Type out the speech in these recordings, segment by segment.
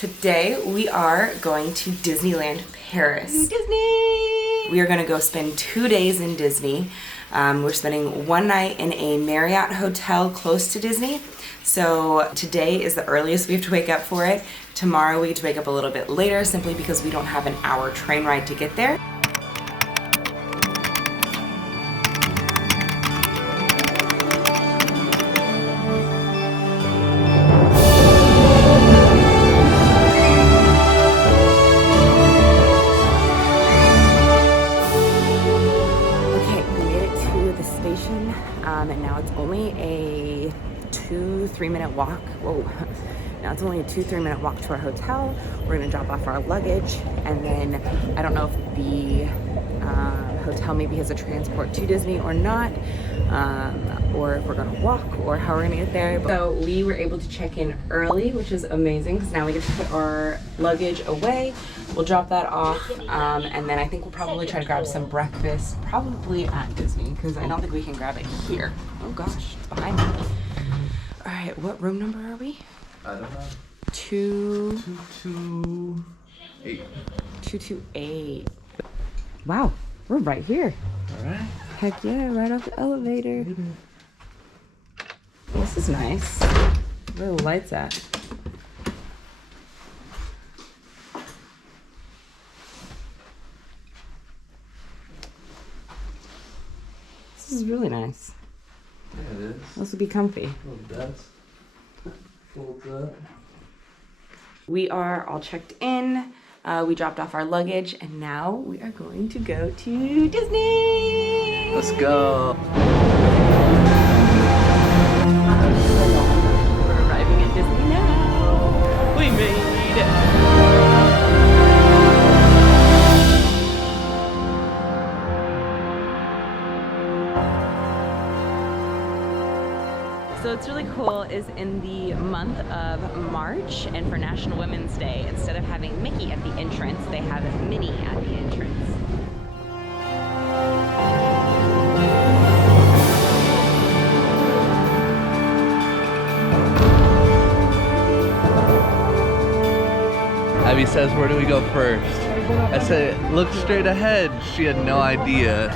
Today we are going to Disneyland Paris. Disney! We are going to go spend 2 days in Disney. We're spending one night in a Marriott hotel close to Disney. So today is the earliest we have to wake up for it. Tomorrow we get to wake up a little bit later simply because we don't have an hour train ride to get there. And now it's only a 2-3 minute walk. Whoa. Now it's only a 2-3 minute walk to our hotel. We're gonna drop off our luggage, and then I don't know if the hotel maybe has a transport to Disney or not, or if we're gonna walk, or how we're gonna get there. So we were able to check in early, which is amazing because now we get to put our luggage away. We'll drop that off, and then I think we'll probably try to grab some breakfast, probably at Disney, because I don't think we can grab it here. Oh gosh, it's behind me. All right, what room number are we? I don't know. 228. 228. Wow, we're right here. All right. Heck yeah, right off the elevator. This is nice. Where are the lights at? This is really nice. Yeah, it is. This would be comfy. Little beds. Folds up. We are all checked in. We dropped off our luggage, and now we are going to go to Disney. Let's go. We're arriving at Disney now. We made it. So what's really cool is in the month of March, and for National Women's Day, instead of having Mickey at the entrance, they have Minnie at the entrance. Abby says, where do we go first? I said, look straight ahead. She had no idea.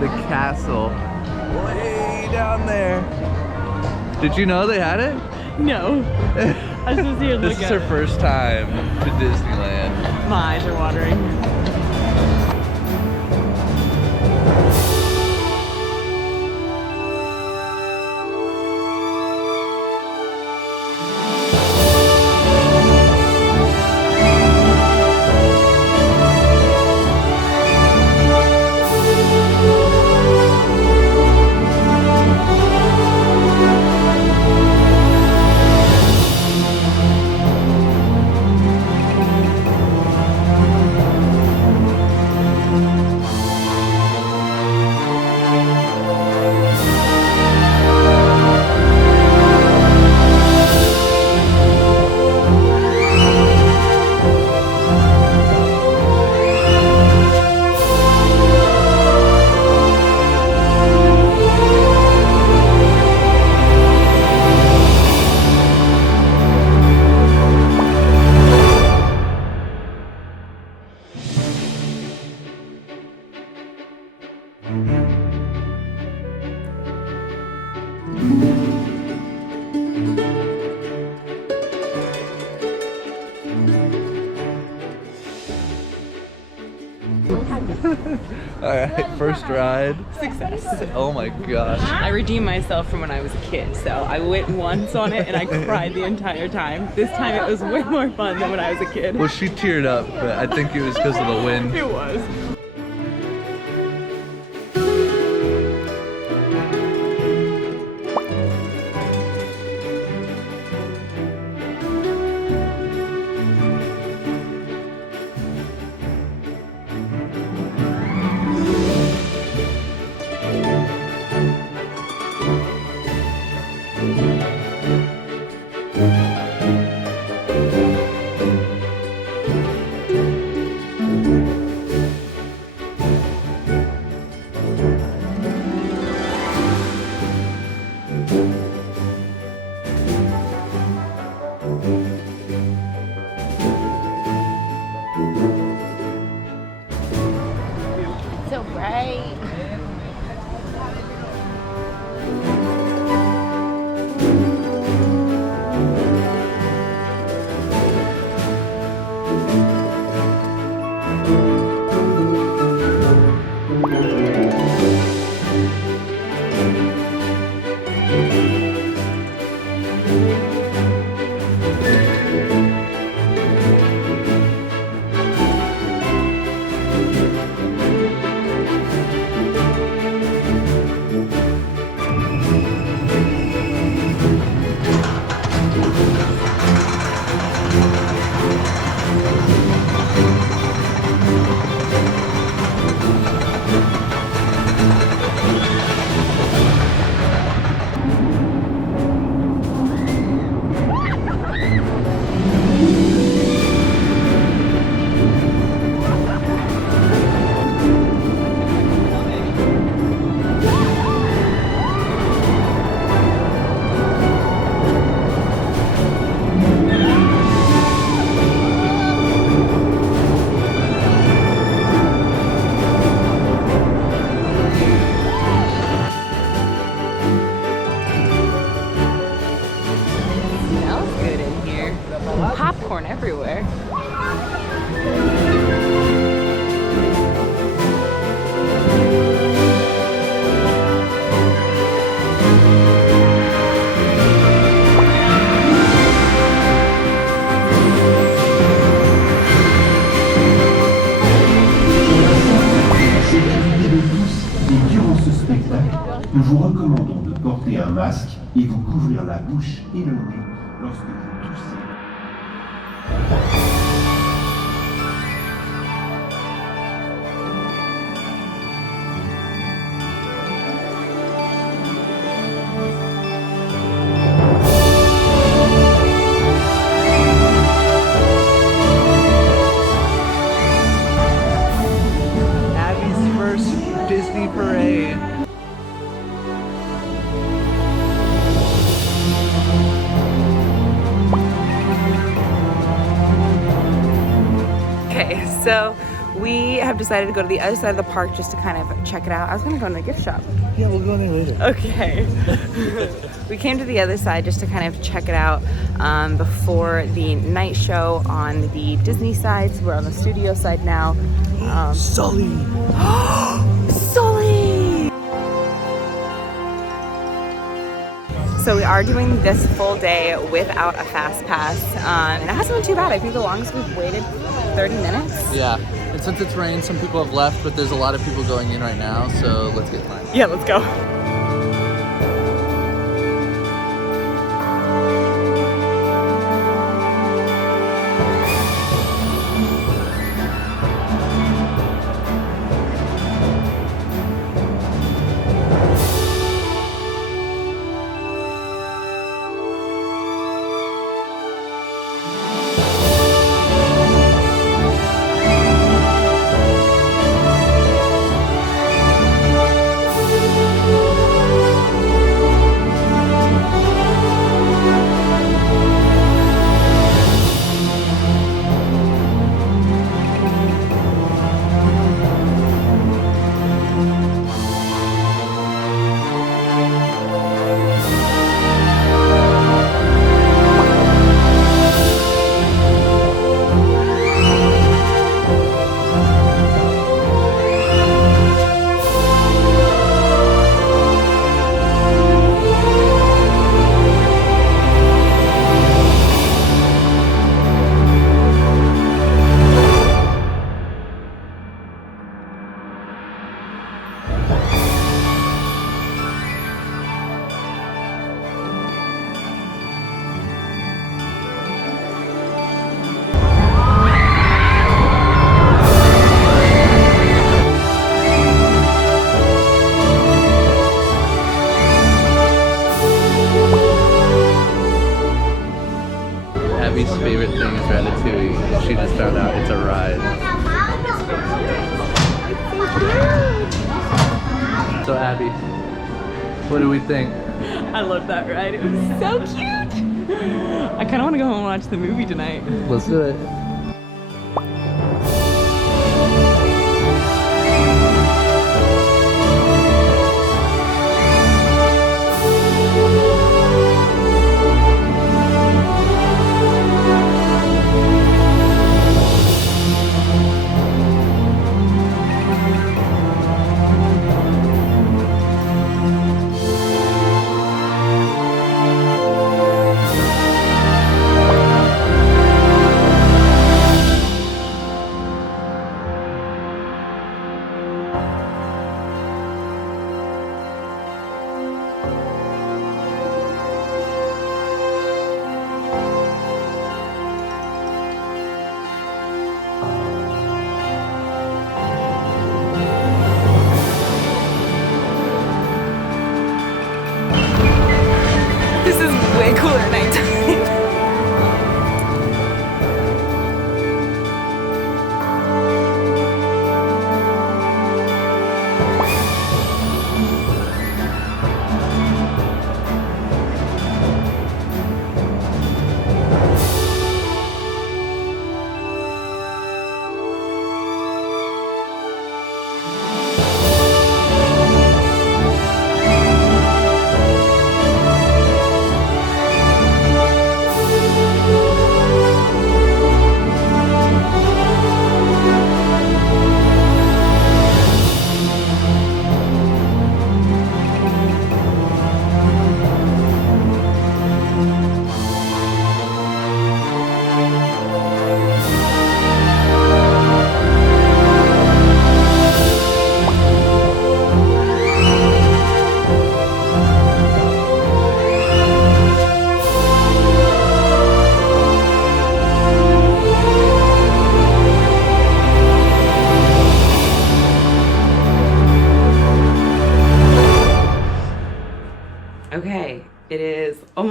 The castle. Way down there. Did you know they had it? No. I was just here to This look is at her it. first time to Disneyland. My eyes are watering. Alright, first ride. Success. Oh my gosh. I redeemed myself from when I was a kid, so I went once on it and I cried the entire time. This time it was way more fun than when I was a kid. Well, she teared up, but I think it was because of the wind. It was. everywhere. Nous vous recommandons de porter un masque et vous couvrir la bouche et le nez lorsque vous toussez. Abby's first Disney parade. Okay, so we have decided to go to the other side of the park just to kind of check it out. I was gonna go in the gift shop. Yeah, we'll go there later. Okay. We came to the other side just to kind of check it out before the night show on the Disney side. So we're on the studio side now. Sully! Sully! So we are doing this full day without a fast pass, and it hasn't been too bad. I think the longest we've waited 30 minutes. Yeah, and since it's rained, some people have left, but there's a lot of people going in right now, so let's get time. Yeah, let's go. Abby's favorite thing is Ratatouille. She just found out it's a ride. So Abby, what do we think? I love that ride. It was so cute. I kind of want to go home and watch the movie tonight. Let's do it.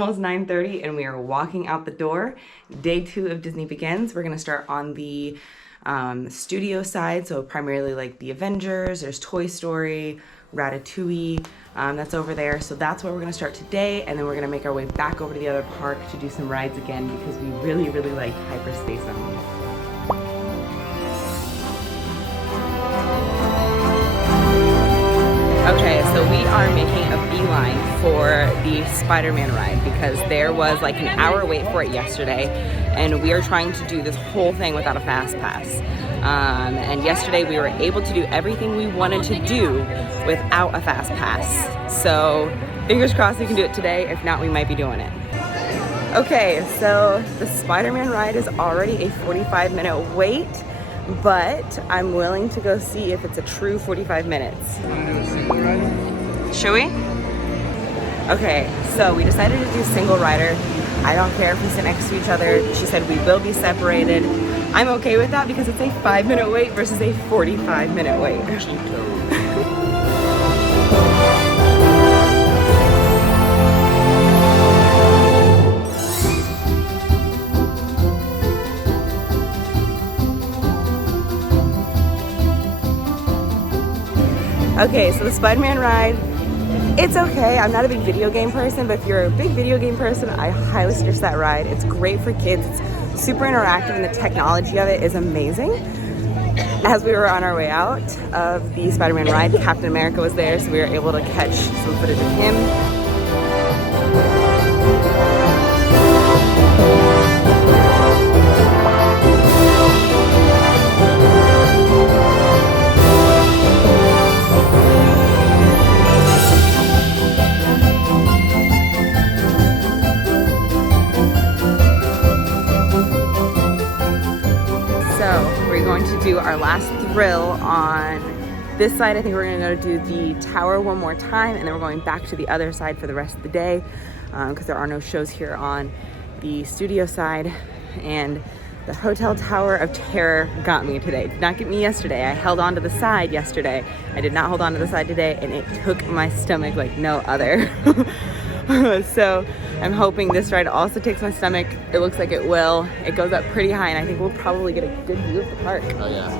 almost 9:30 and we are walking out the door. Day 2 of Disney begins. We're gonna start on the studio side, so primarily like the Avengers, there's Toy Story, Ratatouille, that's over there. So that's where we're gonna start today, and then we're gonna make our way back over to the other park to do some rides again because we really, really liked Hyperspace Zone. Okay, so we are making a beeline for the Spider-Man ride because there was like an hour wait for it yesterday, and we are trying to do this whole thing without a fast pass. And yesterday we were able to do everything we wanted to do without a fast pass. So fingers crossed we can do it today. If not, we might be doing it. Okay, so the Spider-Man ride is already a 45-minute wait, but I'm willing to go see if it's a true 45 minutes. Should we? Okay, so we decided to do single rider. I don't care if we sit next to each other. She said we will be separated. I'm okay with that because it's a 5-minute wait versus a 45-minute wait. Okay, so the Spider-Man ride, it's okay. I'm not a big video game person, but if you're a big video game person, I highly suggest that ride. It's great for kids. It's super interactive and the technology of it is amazing. As we were on our way out of the Spider-Man ride, Captain America was there, so we were able to catch some footage of him. Do our last thrill on this side. I think we're gonna go do the tower one more time, and then we're going back to the other side for the rest of the day because there are no shows here on the studio side. And the Hotel Tower of Terror got me today. Did not get me yesterday. I held on to the side yesterday. I did not hold on to the side today, and it took my stomach like no other. So I'm hoping this ride also takes my stomach. It looks like it will. It goes up pretty high, and I think we'll probably get a good view of the park. Oh yeah.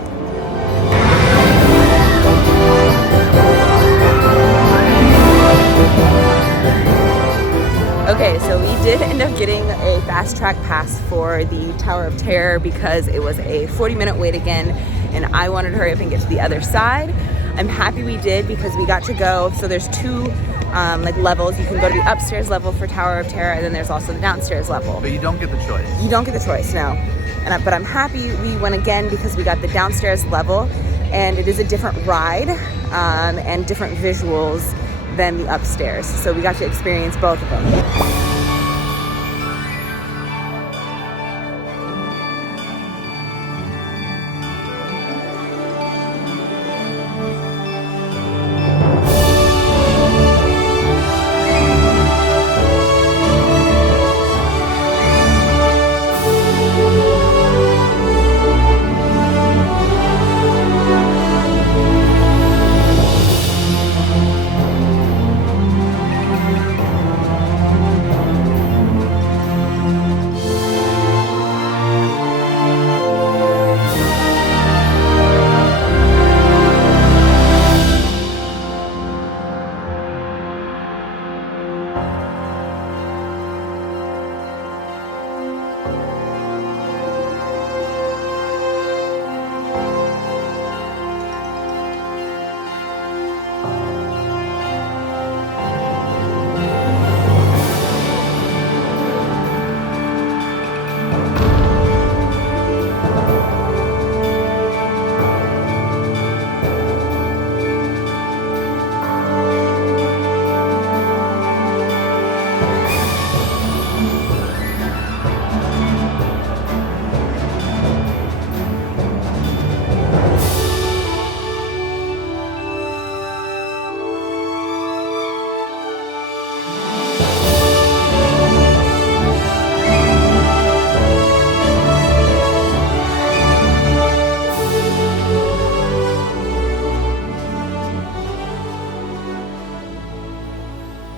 Okay, so we did end up getting a fast track pass for the Tower of Terror because it was a 40-minute wait again, and I wanted to hurry up and get to the other side. I'm happy we did because we got to go. So there's two like levels. You can go to the upstairs level for Tower of Terror, and then there's also the downstairs level. But you don't get the choice. You don't get the choice, no. But I'm happy we went again because we got the downstairs level, and it is a different ride and different visuals than the upstairs. So we got to experience both of them.